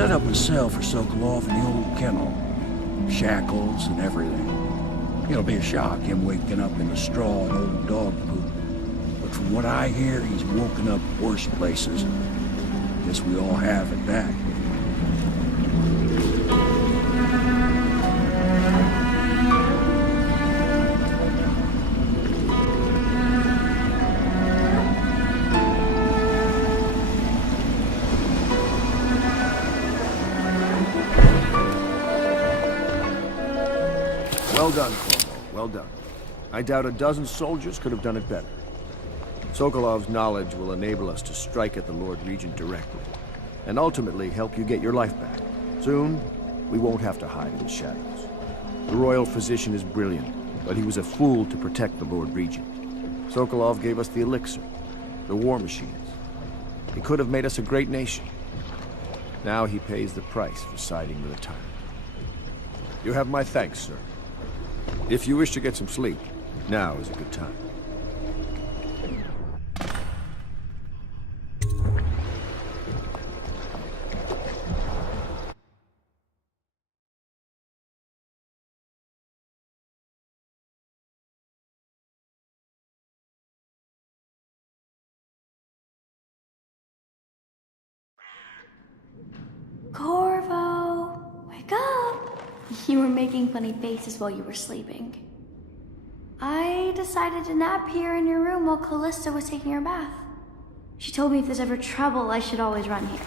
set up a cell for Sokolov in the old kennel. Shackles and everything. It'll be a shock, him waking up in the straw and old dog poop. But from what I hear, he's woken up worse places. Guess we all have at that. Well done, Corvo. Well done. I doubt a dozen soldiers could have done it better. Sokolov's knowledge will enable us to strike at the Lord Regent directly, and ultimately help you get your life back. Soon, we won't have to hide in the shadows. The royal physician is brilliant, but he was a fool to protect the Lord Regent. Sokolov gave us the elixir, the war machines. He could have made us a great nation. Now he pays the price for siding with a tyrant. You have my thanks, sir. If you wish to get some sleep, now is a good time. Corvo, wake up! You were making funny faces while you were sleeping. I decided to nap here in your room while Callista was taking her bath. She told me if there's ever trouble, I should always run here.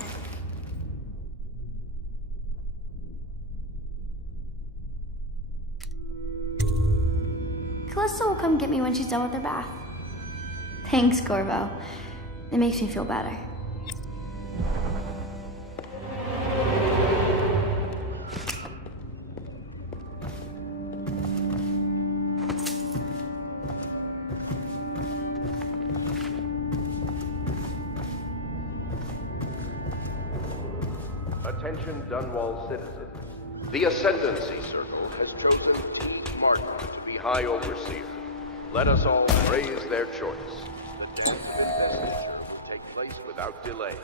Callista will come get me when she's done with her bath. Thanks, Corvo. It makes me feel better. Attention Dunwall citizens. The Ascendancy Circle has chosen T. Martin to be High Overseer. Let us all raise their choice. The delicate destination will take place without delay.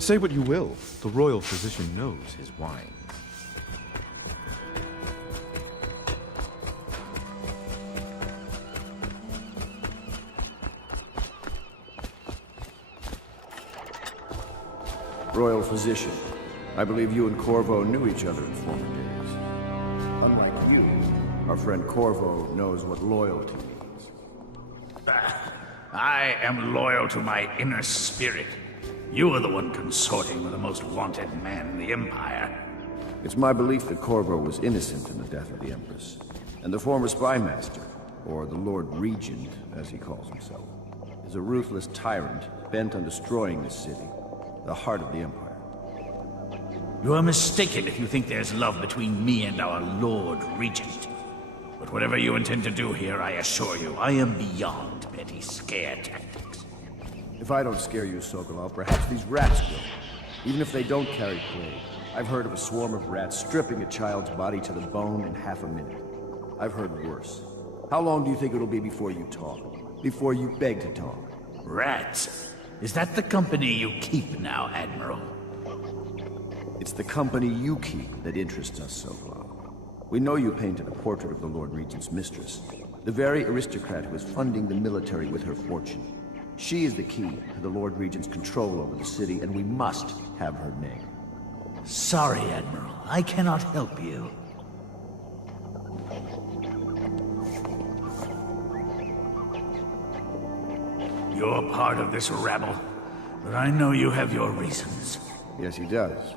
Say what you will, the royal physician knows his wine. Royal physician, I believe you and Corvo knew each other in former days. Unlike you, our friend Corvo knows what loyalty means. I am loyal to my inner spirit. You are the one consorting with the most wanted man in the Empire. It's my belief that Corvo was innocent in the death of the Empress, and the former spy master, or the Lord Regent, as he calls himself, is a ruthless tyrant bent on destroying this city, the heart of the Empire. You are mistaken if you think there's love between me and our Lord Regent. But whatever you intend to do here, I assure you, I am beyond petty scare tactics. If I don't scare you, Sokolov, perhaps these rats will. Even if they don't carry plague. I've heard of a swarm of rats stripping a child's body to the bone in half a minute. I've heard worse. How long do you think it'll be before you talk? Before you beg to talk? Rats? Is that the company you keep now, Admiral? It's the company you keep that interests us, Sokolov. We know you painted a portrait of the Lord Regent's mistress, the very aristocrat who is funding the military with her fortune. She is the key to the Lord Regent's control over the city, and we must have her name. Sorry, Admiral. I cannot help you. You're part of this rabble, but I know you have your reasons. Yes, he does.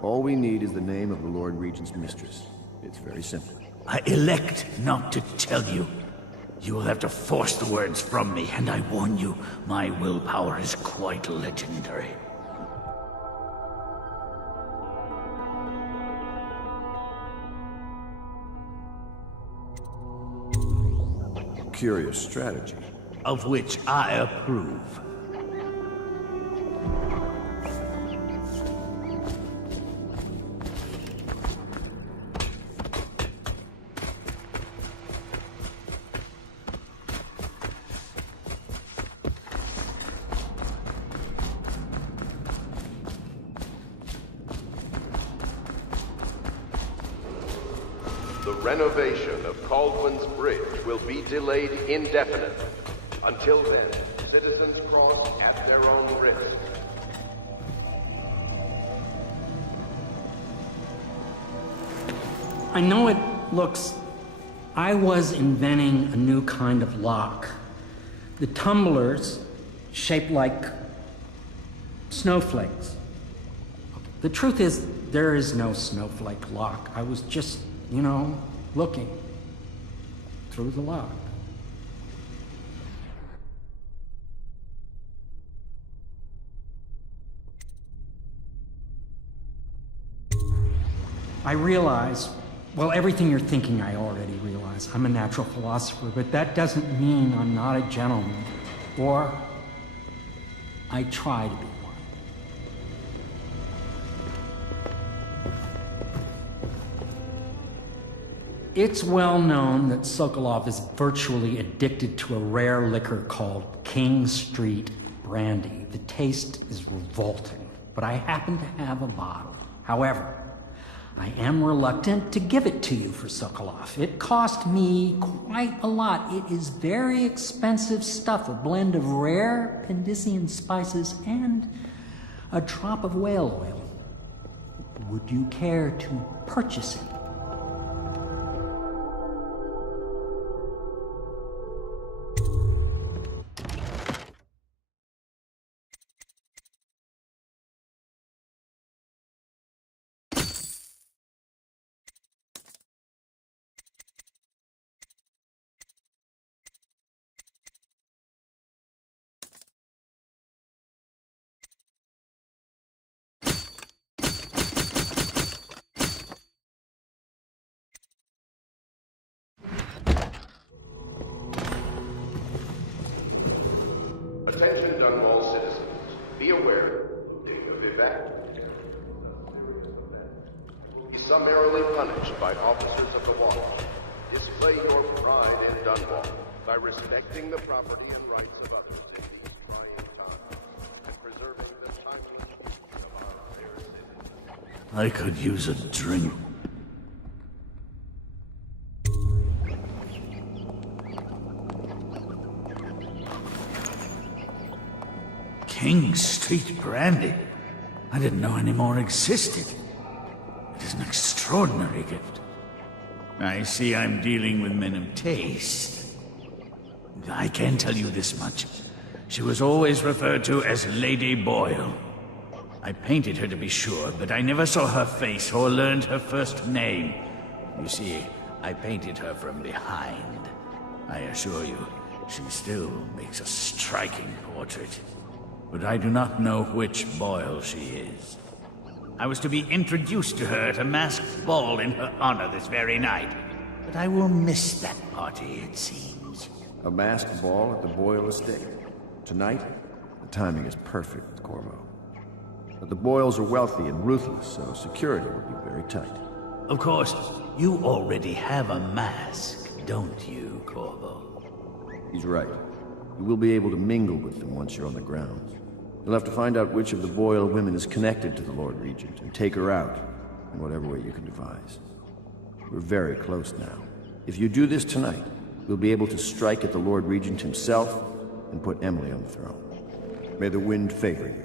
All we need is the name of the Lord Regent's mistress. It's very simple. I elect not to tell you. You will have to force the words from me, and I warn you, my willpower is quite legendary. Curious strategy. Of which I approve. renovation of Caldwell's Bridge will be delayed indefinitely. Until then, citizens cross at their own risk. I know it looks... I was inventing a new kind of lock. The tumblers, shaped like snowflakes. The truth is, there is no snowflake lock. I was just, you know, looking through the lock. I realize, well, everything you're thinking I already realize. I'm a natural philosopher, but that doesn't mean I'm not a gentleman. Or I try to be one. It's well known that Sokolov is virtually addicted to a rare liquor called King Street Brandy. The taste is revolting, but I happen to have a bottle. However, I am reluctant to give it to you for Sokolov. It cost me quite a lot. It is very expensive stuff, a blend of rare Pendician spices and a drop of whale oil. Would you care to purchase it? Attention Dunwall citizens. Be aware. Date of event. Be summarily punished by officers of the watch. Display your pride in Dunwall by respecting the property and rights of others in these trying times and preserving the timeless of our dear citizens. I could use a drink. King Street Brandy? I didn't know any more existed. It is an extraordinary gift. I see I'm dealing with men of taste. I can tell you this much. She was always referred to as Lady Boyle. I painted her to be sure, but I never saw her face or learned her first name. You see, I painted her from behind. I assure you, she still makes a striking portrait. But I do not know which Boyle she is. I was to be introduced to her at a masked ball in her honor this very night. But I will miss that party, it seems. A masked ball at the Boyle estate. Tonight? The timing is perfect, Corvo. But the Boyles are wealthy and ruthless, so security will be very tight. Of course, you already have a mask, don't you, Corvo? He's right. You will be able to mingle with them once you're on the grounds. You'll have to find out which of the Boyle women is connected to the Lord Regent and take her out in whatever way you can devise. We're very close now. If you do this tonight, we'll be able to strike at the Lord Regent himself and put Emily on the throne. May the wind favor you.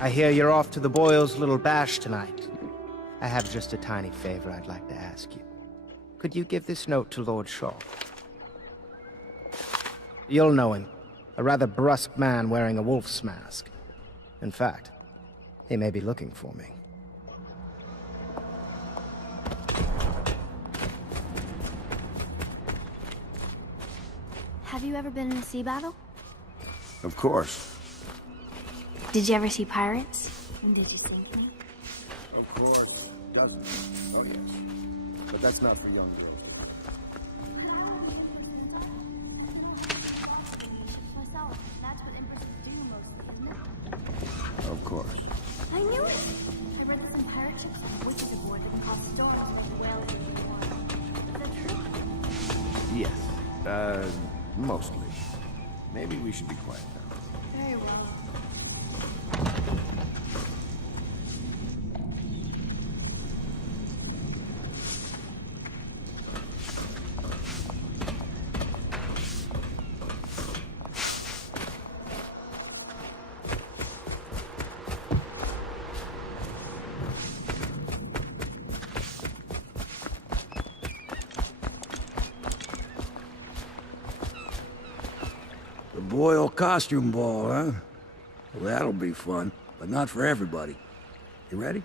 I hear you're off to the Boyles' little bash tonight. I have just a tiny favor I'd like to ask you. Could you give this note to Lord Shaw? You'll know him. A rather brusque man wearing a wolf's mask. In fact, he may be looking for me. Have you ever been in a sea battle? Of course. Did you ever see pirates? And did you sink them? Of course. doesn't it? Oh, yes. But that's not for young girls. Myself, that's what Empresses do mostly, isn't it? Of course. I knew it! I read that some pirate ships have witches aboard that can cause storms like the whales in the war. Is that true? Yes. Mostly. Maybe we should be quiet now. Very well. Royal costume ball, huh? Well, that'll be fun, but not for everybody. You ready?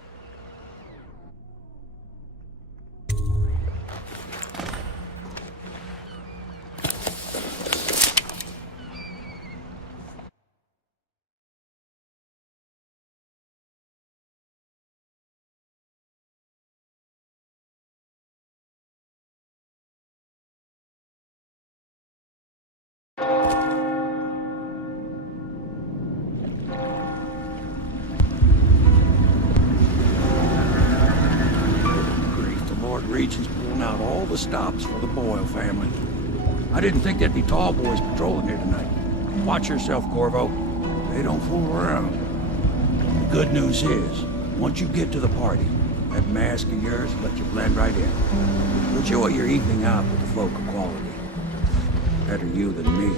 Regent's pulling out all the stops for the Boyle family. I didn't think there'd be tall boys patrolling here tonight. Watch yourself, Corvo. They don't fool around. The good news is, once you get to the party, that mask of yours will let you blend right in. Enjoy your evening out with the folk of quality. Better you than me.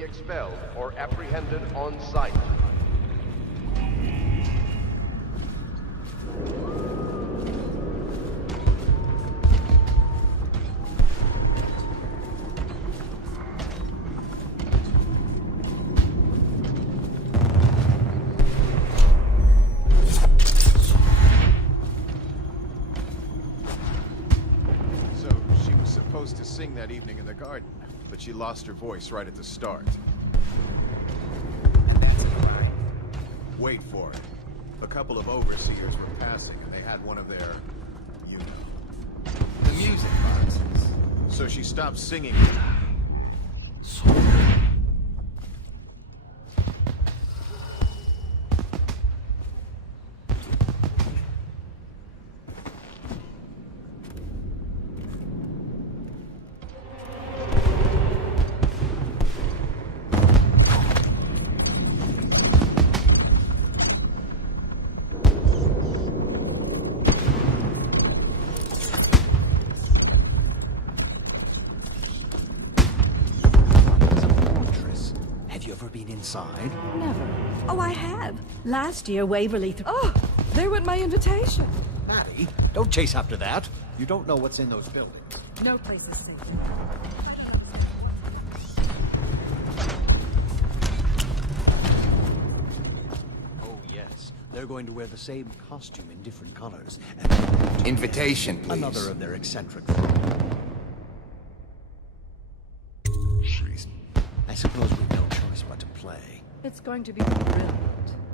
Expelled or apprehended on sight. So, she was supposed to sing that evening in the garden, but she lost her voice right at the start. Wait for it. A couple of overseers were passing, and they had one of their, you know, the music boxes. So she stopped singing. Inside? Never. Oh, I have. Last year, Waverly Oh, there went my invitation. Maddie, don't chase after that. You don't know what's in those buildings. No place is safe. Oh, yes. They're going to wear the same costume in different colors. And invitation, please. Another of their eccentric fruit. I suppose we've no choice but to play. It's going to be brilliant.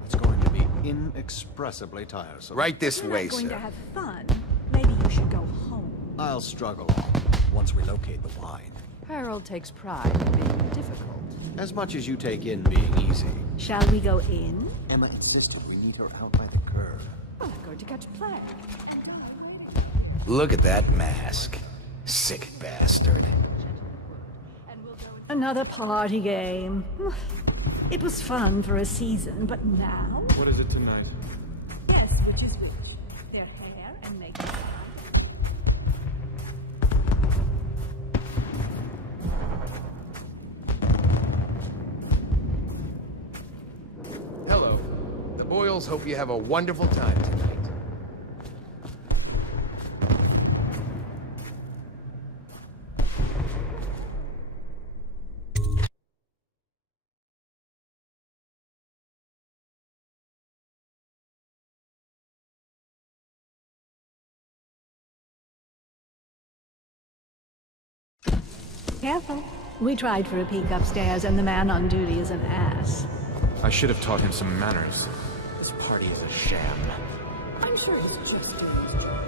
It's going to be inexpressibly tiresome. Right this We're way, not going sir. to have fun. Maybe you should go home. I'll struggle once we locate the wine. Harold takes pride in being difficult. As much as you take in being easy. Shall we go in? Emma insisted we meet her out by the curb. Oh, I'm going to catch plague. Look at that mask. Sick bastard. Another party game. It was fun for a season, but now... What is it tonight? Yes, which is which. Their hair and makeup. Hello. Boyles. Hope you have a wonderful time tonight. Careful. We tried for a peek upstairs, and the man on duty is an ass. I should have taught him some manners. This party is a sham. I'm sure he's just doing his job.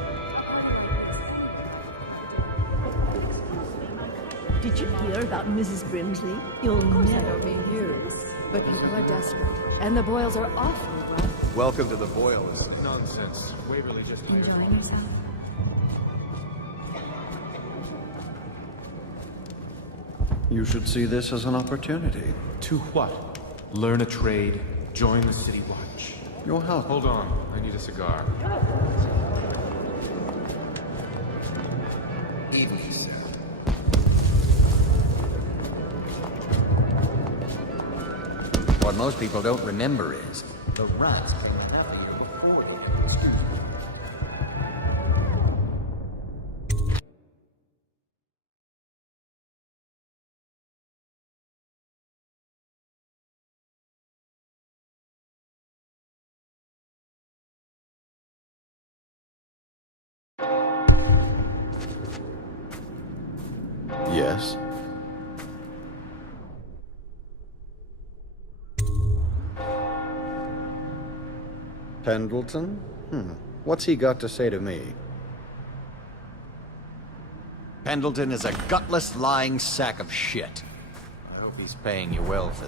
Did you hear about Mrs. Brimsley? You'll never be used. But people are desperate, and the Boyles are awfully rough. Welcome to the Loyalists. Nonsense. Waverly just Enjoying yourself? You should see this as an opportunity. To what? Learn a trade, join the City Watch. Your health. Hold on, I need a cigar. Evenly said. What most people don't remember is the rats picked up here before you. Yes? Pendleton? What's he got to say to me? Pendleton is a gutless, lying sack of shit. I hope he's paying you well for